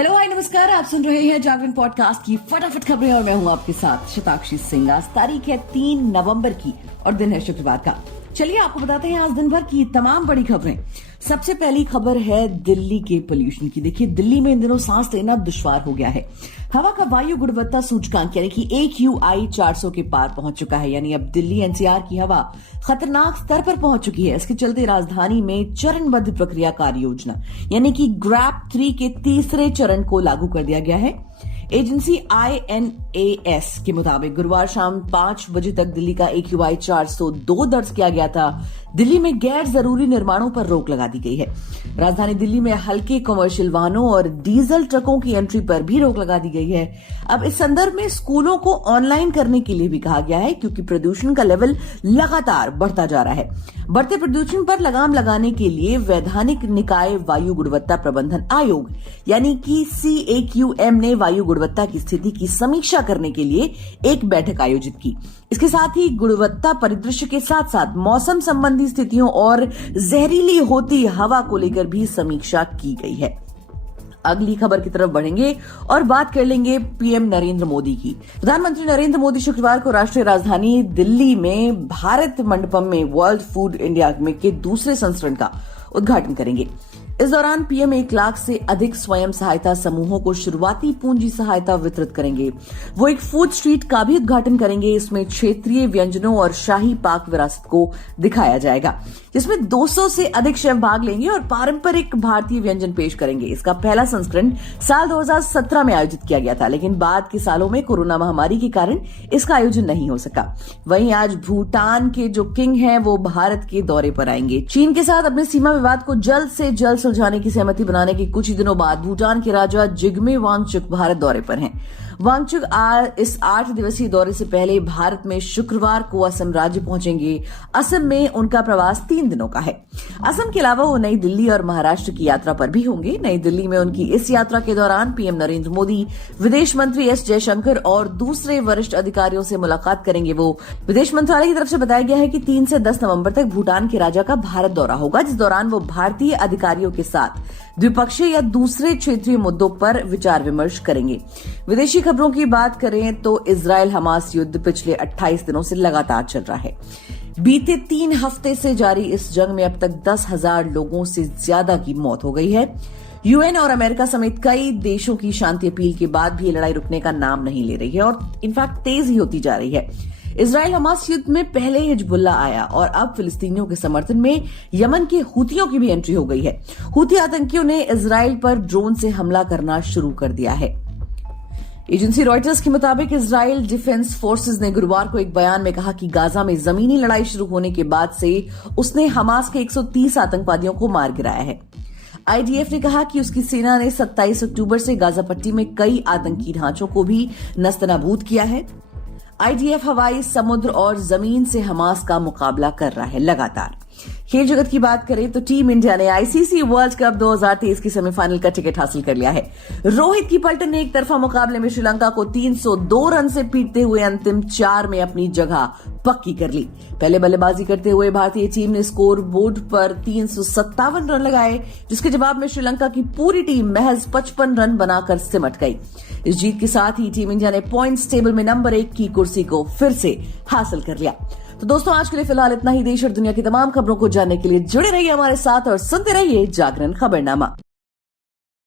Hello hi नमस्कार, आप सुन रहे हैं जागरण पॉडकास्ट की फटाफट खबरें और मैं हूं आपके साथ शताक्षी सिंह। आज तारीख है 3 नवंबर की और दिन है शुक्रवार का। चलिए आपको बताते हैं आज दिन भर की तमाम बड़ी खबरें। सबसे पहली खबर है दिल्ली के पोल्यूशन की। देखिए दिल्ली में इन दिनों सांस लेना दुश्वार हो गया है। हवा का वायु गुणवत्ता सूचकांक यानी कि AQI 400 के पार पहुंच चुका है। यानी अब दिल्ली NCR की हवा खतरनाक स्तर पर पहुंच चुकी है। इसके चलते राजधानी में चरणबद्ध प्रक्रिया कार्य योजना यानी कि ग्रैप 3 के तीसरे चरण को लागू कर दिया गया है। एजेंसी INAS के मुताबिक गुरुवार शाम 5 बजे तक दिल्ली का AQI 402 दर्ज किया गया था। दिल्ली में गैर जरूरी निर्माणों पर रोक लगा दी गई है। राजधानी दिल्ली में हल्के कमर्शियल वाहनों और डीजल ट्रकों की एंट्री पर भी रोक लगा दी गई है। अब इस संदर्भ में स्कूलों को ऑनलाइन करने के लिए भी कहा गया है, क्योंकि प्रदूषण का लेवल लगातार बढ़ता जा रहा है। बढ़ते प्रदूषण पर लगाम लगाने के लिए वैधानिक निकाय वायु गुणवत्ता प्रबंधन आयोग यानी कि CAQM ने वायु गुणवत्ता की स्थिति की समीक्षा करने के लिए एक बैठक आयोजित की। इसके साथ ही गुणवत्ता परिदृश्य के साथ साथ मौसम संबंधी स्थितियों और जहरीली होती हवा को लेकर भी समीक्षा की गई है। अगली खबर की तरफ बढ़ेंगे और बात कर लेंगे PM नरेंद्र मोदी की। प्रधानमंत्री नरेंद्र मोदी शुक्रवार को राष्ट्रीय राजधानी दिल्ली में भारत मंडपम में वर्ल्ड फूड इंडिया में के दूसरे संस्करण का उद्घाटन करेंगे। इस दौरान PM 1 लाख से अधिक स्वयं सहायता समूहों को शुरुआती पूंजी सहायता वितरित करेंगे। वो एक फूड स्ट्रीट का भी उद्घाटन करेंगे। इसमें क्षेत्रीय व्यंजनों और शाही पाक विरासत को दिखाया जाएगा, जिसमें 200 से अधिक शेफ भाग लेंगे और पारंपरिक भारतीय व्यंजन पेश करेंगे। इसका पहला संस्करण साल 2017 में आयोजित किया गया था, लेकिन बाद के सालों में कोरोना महामारी के कारण इसका आयोजन नहीं हो सका। वहीं आज भूटान के जो किंग हैं वो भारत के दौरे पर आएंगे। चीन के साथ अपने सीमा विवाद को जल्द से जल्द सुलझाने की सहमति बनाने के कुछ ही दिनों बाद भूटान के राजा जिग्मे वांगचुक भारत दौरे पर हैं। वांगचुक इस 8 दिवसीय दौरे से पहले भारत में शुक्रवार को असम राज्य पहुंचेंगे। असम में उनका प्रवास 3 दिनों का है। असम के अलावा वो नई दिल्ली और महाराष्ट्र की यात्रा पर भी होंगे। नई दिल्ली में उनकी इस यात्रा के दौरान PM नरेंद्र मोदी विदेश मंत्री S जयशंकर और दूसरे वरिष्ठ अधिकारियों से मुलाकात करेंगे। वो विदेश मंत्रालय की तरफ से बताया गया है कि 3 से 10 नवंबर तक भूटान के राजा का भारत दौरा होगा, जिस दौरान वो भारतीय अधिकारियों के साथ द्विपक्षीय या दूसरे क्षेत्रीय मुद्दों पर विचार विमर्श करेंगे। विदेशी खबरों की बात करें तो इजराइल हमास युद्ध पिछले 28 दिनों से लगातार चल रहा है। बीते 3 हफ्ते से जारी इस जंग में अब तक 10,000 लोगों से ज्यादा की मौत हो गई है। UN और अमेरिका समेत कई देशों की शांति अपील के बाद भी ये लड़ाई रुकने का नाम नहीं ले रही है और इनफैक्ट तेज ही होती जा रही है। इजराइल हमास युद्ध में पहले हिजबुल्ला आया और अब फिलिस्तीनियों के समर्थन में यमन के हूतियों की भी एंट्री हो गई है। हूती आतंकियों ने इजराइल पर ड्रोन से हमला करना शुरू कर दिया है। एजेंसी रॉयटर्स के मुताबिक इजराइल डिफेंस फोर्सेज ने गुरुवार को एक बयान में कहा कि गाजा में जमीनी लड़ाई शुरू होने के बाद से उसने हमास के 130 आतंकवादियों को मार गिराया है। IDF ने कहा कि उसकी सेना ने 27 अक्टूबर से गाजा पट्टी में कई आतंकी ढांचों को भी नस्तनाबूद किया है। IDF हवाई, समुद्र और जमीन से हमास का मुकाबला कर रहा है लगातार। खेल जगत की बात करें तो टीम इंडिया ने ICC वर्ल्ड कप 2023 की सेमीफाइनल का टिकट हासिल कर लिया है। रोहित की पलटन ने एक तरफा मुकाबले में श्रीलंका को 302 रन से पीटते हुए अंतिम 4 में अपनी जगह पक्की कर ली। पहले बल्लेबाजी करते हुए भारतीय टीम ने स्कोर बोर्ड पर 357 रन लगाए, जिसके जवाब में श्रीलंका की पूरी टीम महज 55 रन बनाकर सिमट गई। इस जीत के साथ ही टीम इंडिया ने पॉइंट्स टेबल में नंबर 1 की कुर्सी को फिर से हासिल कर लिया। तो दोस्तों आज के लिए फिलहाल इतना ही। देश और दुनिया की तमाम खबरों को जानने के लिए जुड़े रहिए हमारे साथ और सुनते रहिए जागरण खबरनामा।